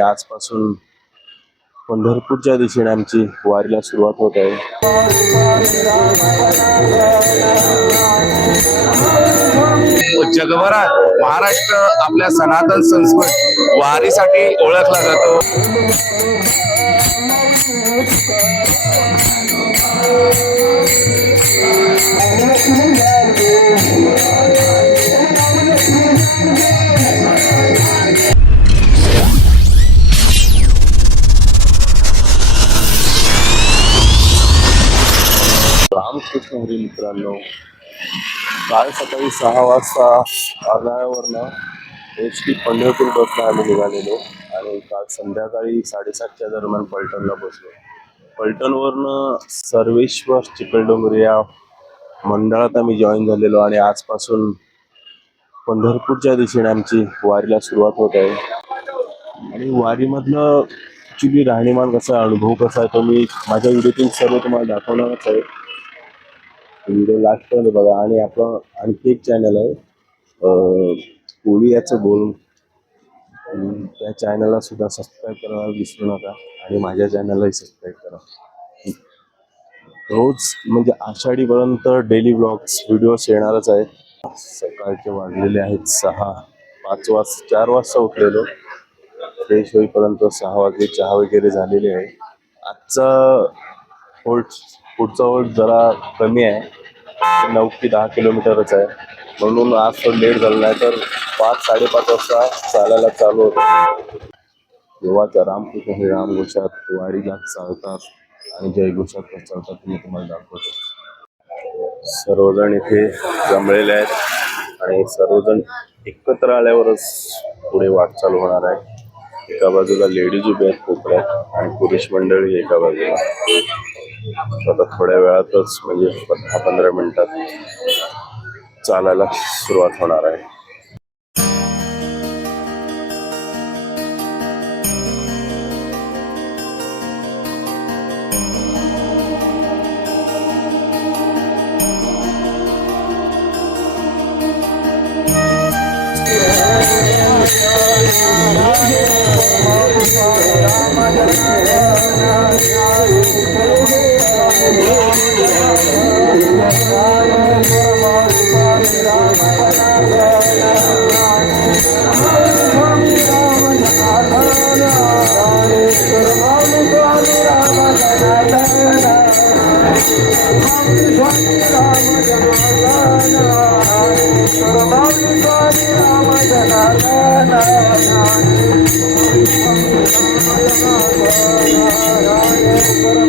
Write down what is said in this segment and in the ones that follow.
आजपासून पंढरपूरच्या दिशेने आमची वारीला सुरुवात होत आहे. हो, जगभरात महाराष्ट्र आपल्या सनातन संस्कृत वारीसाठी ओळखला जातो. रामकृष्ण हरी मित्रांनो. काल सकाळी सहा वाजता अर्नाळ्यावरनं एच टी पंढरपूर बसनं आम्ही निघालेलो आणि काल संध्याकाळी साडेसातच्या दरम्यान पलटणला बसलो. पलटणवरनं सर्वेश्वर चिखलडोंगरी या मंडळात आम्ही जॉईन झालेलो आणि आजपासून पंढरपूरच्या दिशेने आमची वारीला सुरुवात होत आहे. आणि वारीमधलं ॲक्च्युली राहणीमान कसा आहे अनुभव कसा आहे तो मी माझ्या व्हिडिओतून सर्व तुम्हाला दाखवणारच आहे. म्हणजे व्हिडिओ लास्ट बघा आणि आपलं आणखी एक चॅनल आहे अं, कोळी याचं बोल त्या चॅनलला सुद्धा सबस्क्राईब करायला विसरू नका. आणि माझ्या चॅनललाही सबस्क्राईब करा. रोज म्हणजे आषाढीपर्यंत डेली ब्लॉग्स व्हिडिओज येणारच आहेत. सकाळचे वाढलेले आहेत सहा. पाच वाज चार वाजता उठलेलो. फ्रेश होईपर्यंत सहा वाजले चहा वगैरे झालेले आहे. आजचा होल्ड पुढचा ओढ जरा कमी आहे. नऊ की दहा किलोमीटरच आहे. म्हणून आज थोडं लेट झालं नाही तर पाच साडेपाच वाजता चालायला चालू होतं. देवाच्या रामकृष्ण हे वारी वारीला चालतात आणि जयघोषात पण चालतात मी तुम्हाला दाखवतो. सर्वजण इथे जमलेले आहेत आणि सर्वजण एकत्र आल्यावरच पुढे वाटचाल होणार आहे. एका बाजूला लेडीज उभ्या आहेत कोपऱ्यात आणि पुरुष मंडळी एका बाजूला. आता थोड्या वेळातच म्हणजे दहा पंधरा मिनिटात चालायला सुरुवात होणार आहे Oh,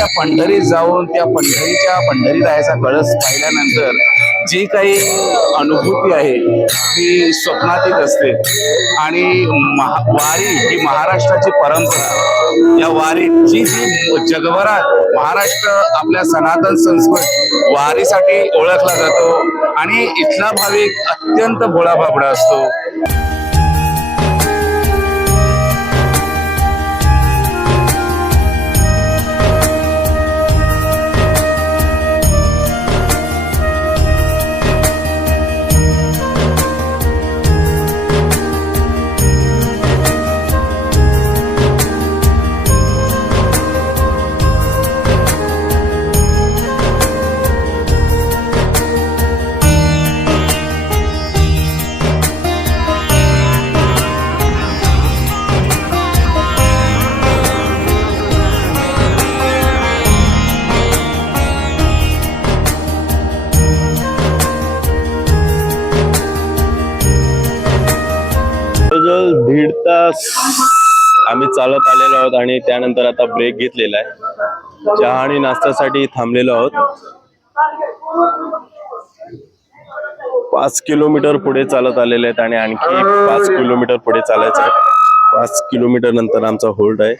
त्या पंढरीत जाऊन त्या पंढरीच्या पंढरी जायचा कळस पाहिल्यानंतर जी काही अनुभूती आहे ती स्वप्नातीत असते. आणि महा वारी ही महाराष्ट्राची परंपरा या वारीत जी जी जगभरात महाराष्ट्र आपल्या सनातन संस्कृत वारीसाठी ओळखला जातो आणि इथला भाविक अत्यंत भोळा बाबडा असतो. दीड तास आम्ही चालत आलेलो आहोत आणि त्यानंतर आता ब्रेक घेतलेला आहे. चहा आणि नाश्त्यासाठी थांबलेलो आहोत. पाच किलोमीटर पुढे चालत आलेले आहेत आणि आणखी पाच किलोमीटर पुढे चालायचं आहे. पाच किलोमीटर नंतर आमचा होल्ड आहे.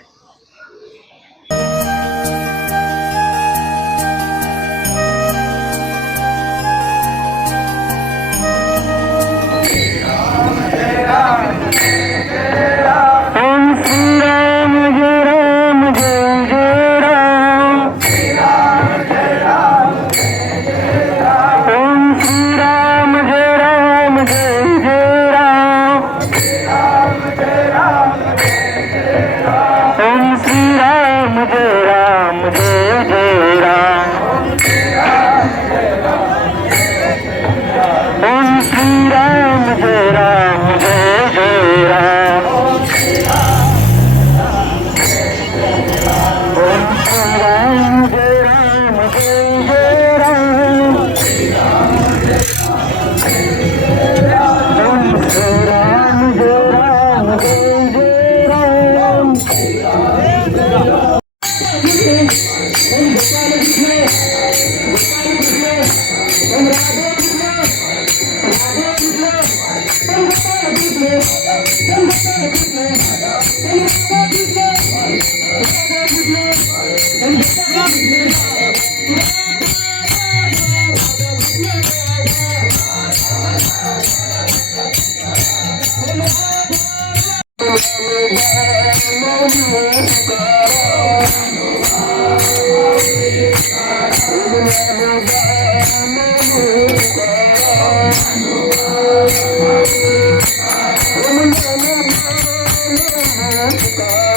पुकार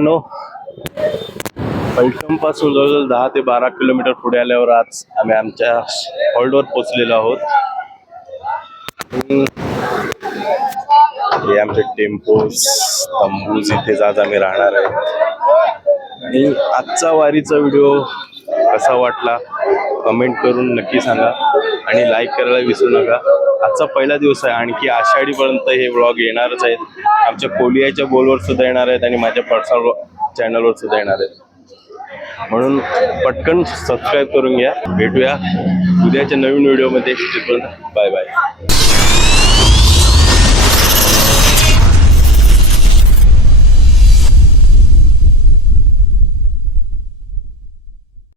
मित्रांनो फलटण जवळजवळ दहा ते बारा किलोमीटर पुढे आल्यावर आज आम्ही आमच्या हॉल्डवर पोचलेलो आहोत. हे आमचे टेम्पोज तंबूज इथेच आज आम्ही राहणार आहे. आणि आजचा वारीचा व्हिडिओ कसा वाटला? कमेंट करून नक्की सांगा आणि लाईक करायला विसरू नका. आजचा पहिला दिवस आहे. आणखी आषाढीपर्यंत हे व्लॉग येणारच आहेत. आमच्या कोलियाच्या बोलवर सुद्धा येणार आहेत आणि माझ्या पर्सनल चॅनलवर सुद्धा येणार आहेत. म्हणून पटकन सबस्क्राईब करून घ्या. भेटूया उद्याच्या नवीन व्हिडिओमध्ये बाय बाय